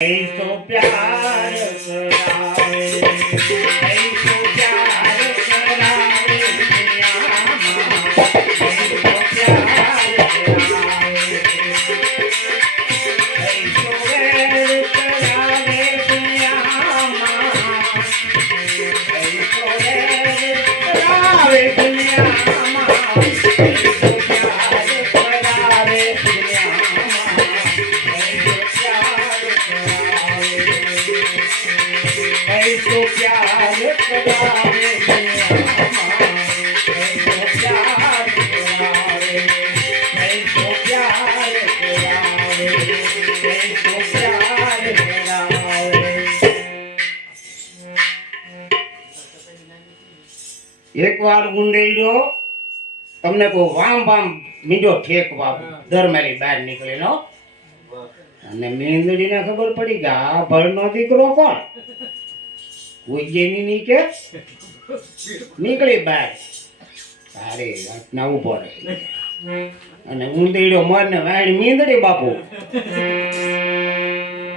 ऐसो प्यार करावे, ऐसो प्यार करावे दुनिया मां, ऐसो प्यार करावे, ऐसो वैर करावे दुनिया मां, ऐसो वैर करावे दुनिया मां, ऐसो प्यार करावे दुनिया मां, ऐसो प्यार ऐसो प्यार करावे दुनिया मां, ऐसो प्यार करावे, ऐसो प्यार करावे, ऐसो प्यार करावे। एक बार गुंडेलो તમને કો વામ વામ મીંડો ઠેક બાબુ દરમાલી બહાર નીકળેલો અને મેંદડીને ખબર પડી કે આ ભળનો દીકરો કોણ ઉજ્જૈની ની કે નીકળી બહાર તારે રાતના ઉભો રહે અને ઊંધેડો મરને વાણી મીંદડી બાપુ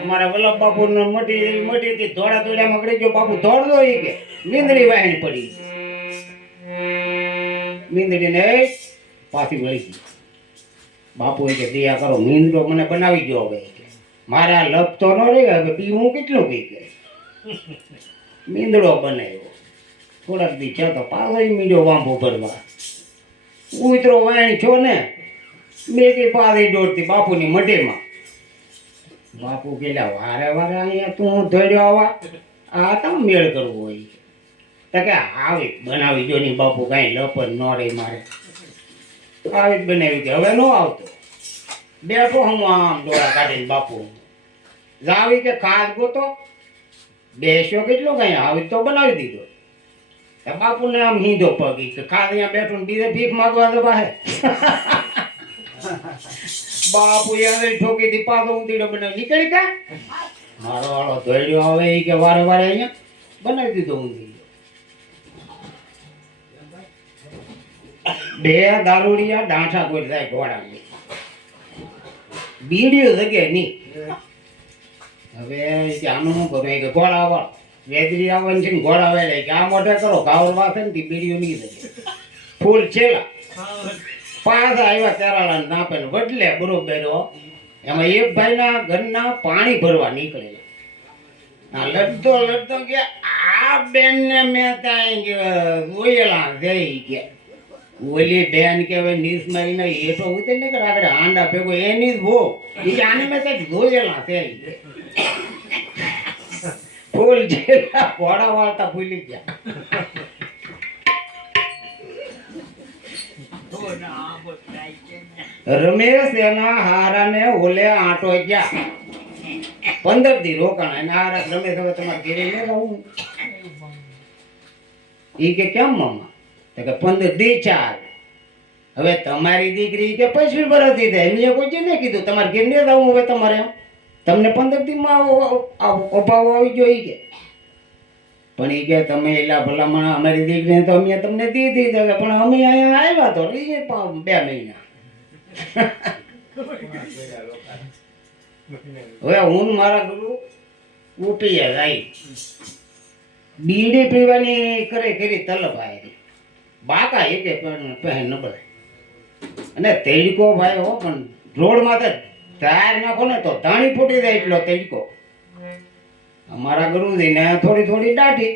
અમારા વલ્લભ બાપુ ને મોટી થી ધોળા ધોળામાં ગળી ગયો બાપુ દોડતો ઈ કે મીંદડી વાણી પડી મીંદડી ને પાછી વળી ગઈ બાપુ કે દયા કરો મીંદડો મને બનાવી ગયો હવે મારા લપ તો ન રહે હવે પી હું કેટલું પી કે મીંદડો બનાવ્યો થોડાક દી છે તો પાછો મીંડો વાંભો ભરવા ઉતરો વાણી છો ને મેં કઈ પાછી દોડતી બાપુની મઢેમાં બાપુ કેલા વારે વારે અહીંયા તું ધોડ્યો આવા આ તમ મેળ કરવો હોય તો કે આવી બનાવી જો ની બાપુ કઈ લપ ન રહી મારે આવી જ બનાવી કે હવે ન આવતો બેઠો હું આમ ડોળા કાઢીને બાપુ જાવી કે ખાસ ગોતો બેસ્યો કેટલો કઈ આવી તો બનાવી દીધો બાપુ ને આમ હીંધો પગી કે ખાસ અહીંયા બેઠો ને બીજે ભીખ માગવા દવા હે બાપુ યાર ઠોકી થી પાછો ઊંધીડો બનાવી નીકળી કા મારો વાળો ધોડ્યો આવે એ કે વારે વારે અહીંયા બનાવી દીધો ઊંધીડો બે દારૂડિયા ડાંઠા કોઈ જાય ઘોડા બીડીઓ જગ્યાએ નહીં હવે આનું શું કરું કે ઘોડા વાળ વેદરી આવવાની છે ને ઘોડા વાળે કે આ મોઢે કરો ગાવર વાસે ને બીડીઓ નહીં જગ્યાએ ફૂલ છેલા પાછા આવ્યા કેરાળા નાપે ને વડલે બરોબર એમાં એક ભાઈના ઘરના પાણી ભરવા નીકળેલા લડતો કે આ બેન ને મેં ત્યાં જોયેલા જઈ ગયા ઓલી બેન કે હવે નીસ મારીને એઠો ઉતરી ને કે આગળ હાંડા ભેગો એની જ ભો એ આને મેં કઈક જોયેલા છે ફૂલ જેલા ઘોડા વાળતા ભૂલી ગયા રમેશ એના હારાને ઓલે આંટો ગયા 15 દી રોકાણા અને હારા રમેશ હવે તમારે ઘેરે લઈ આવું ઈ કે કેમ મામા તો કે 15 દી ચાલ હવે તમારી દીકરી કે 25 વર્ષથી થાય મેં કોઈ છે ને કીધું તમારે ઘેર ને આવું હવે તમારે તમને 15 દીમાં અભાવ આવી ગયો ઈ કે પણ ઈ કે તમે એલા ભલામણ અમારી દીકરીને તો અમે તમને દીધી દે પણ અમે અહીંયા આવ્યા તો એ 2 મહિના હવે હું મારા ગુરુ ઉઠી જાય બીડી પીવાની કરી તલબ આવી બાકા એક પહેન ન પડે અને તેડકો ભાઈ હો પણ રોડમાં તો ટાયર નાખો ને તો ધાણી ફૂટી જાય એટલો તેડકો અમારા ગુરુજીને થોડી દાઢી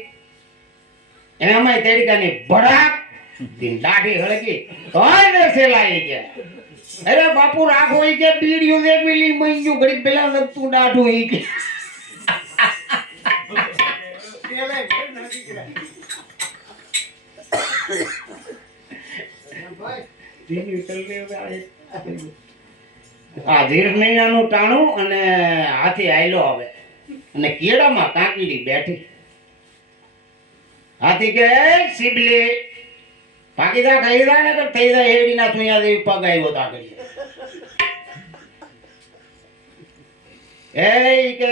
એમાંય તેડકાની ભડાક દાઢી હળગી તોય સેલાઈ ગયા અરે બાપુ રાખો ઈ કે બીડીઓ એક મિલી મંજુ ઘડી પેલા તું દાઢું ઈ કે આ ધીર મહિનાનું ટાણું અને હાથી આયલો આવે અને કેળામાં કાંકીડી બેઠી હાથી કે સીબલી પાકીદા ખાઈદા ને તો થઈ જાય હેડીના સુયા દેવી પગ આવ્યો તા કરી એ કે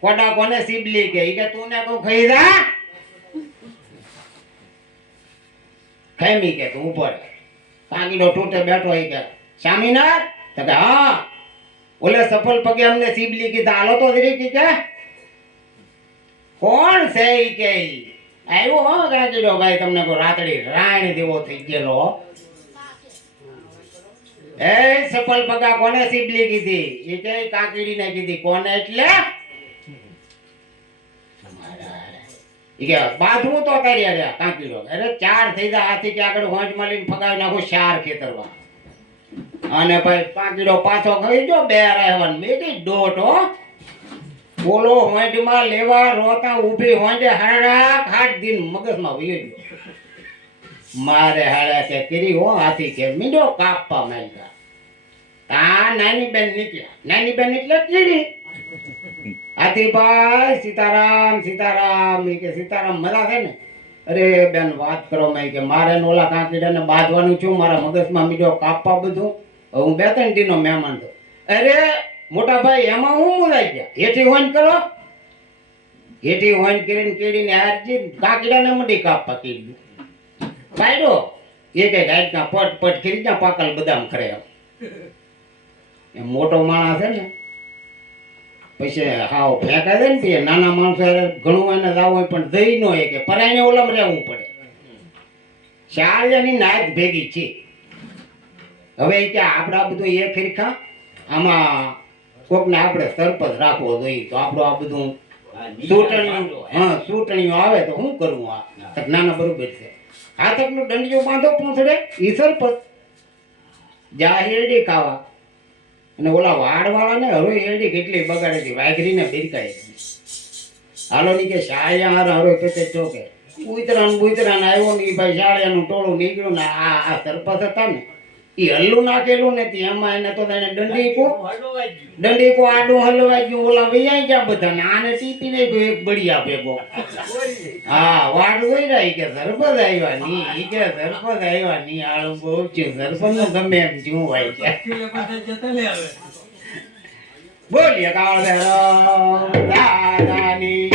કોડા કોને સીબલી કે ઈ કે તું ને કો ખાઈદા ખેમી કે તું ઉપર કાંકીડો તૂટે બેઠો ઈ કે શામીનાથ તો કે હા ઓલે સફળ પગે અમને સીબલી કીધા હાલો તો જરી કે કોણ છે ઈ કે આવ્યો હો કાકીડો ભાઈ તમને કો રાતડી રાણી દેવો થઈ ગયેલો એ સફળ પગા કોને સીબલી કીધી ઈ કે કાકીડી ને કીધી કોને એટલે ઈ કે બાધવું તો કરી રહ્યા કાકીડો અરે ચાર થઈ જાય હાથી કે આગળ હોંચ માલીને ફગાવી નાખો ચાર ખેતરવા અને ભાઈ કાકીડો પાછો ખાઈ જો બે રહેવાનું મેં કઈ દોઢ હો બોલો હોંચમાં લેવા રોતા ઊભી હોંચે હાડા ખાટ દિન મગજમાં વયો ગયો મારે હાડા કે કરી હો હાથી કે મીંડો કાપવા માંગ્યા તા નાની બેન એટલે કીડી હાથી ભાઈ સીતારામ સીતારામ ઈ કે સીતારામ મજા છે ને અરે બેન વાત કરો મેં કે મારે ઓલા કાકીડાને બાંધવાનું છું મારા મગજમાં મીંડો કાપવા બધું હું 2-3 દિનનો મહેમાન છું અરે મોટા ભાઈ એમાં હું મુલાઈ ગયા હેઠી હોઈન કરો હેઠી હોઈન કરીને કીડીને હારજી કાકીડાને મંડી કાપવા કીધું કાઢો એ કે ગાયના પટ કરી ત્યાં પાકલ બદામ કરે એમ મોટો માણસ છે ને પછી હાવ ફેંકા દે ને તે નાના માણસો ઘણું એને લાવવું હોય પણ દઈ નો કે પરાઈને ઓલમ રહેવું પડે શાળિયાની નાયક ભેગી છે હવે કે આપડા બધું એ ખરીખા આમાં કોકને આપણે સરપંચ રાખવો જોઈએ તો આપણું આ બધું ચૂંટણીઓ આવે તો શું કરવું આ નાના બરોબર છે હાથકનું દંડિયો બાંધો પૂંછડે ઈ સરપંચ જા હેરડી ખાવા અને ઓલા વાડવાળાને હવે હેરડી કેટલી બગાડે છે વાઘરીને બિરકાય હાલો ની કે શાળિયા હરો કે ચોકે બુતરાન આવ્યો ને ભાઈ શાળિયાનું ટોળું નીકળ્યું ને આ સરપંચ હતા ને ઈ હલ્લું નાખેલું નથી એમાં એને તો એને દંડીકો આડું હલવાઈ ગયું ઓલા વૈયા ગયા બધા ને આને ટીપી નહીં ગયો એક બળિયા ભેગો હા વાડ જોઈ રહ્યા કે સરપંચ આવ્યા ની ઈ કે સરપંચ આવ્યા ની આળું બહુ છે સરપંચ નું ગમે એમ જીવું હોય છે બોલીએ કાળ દાદા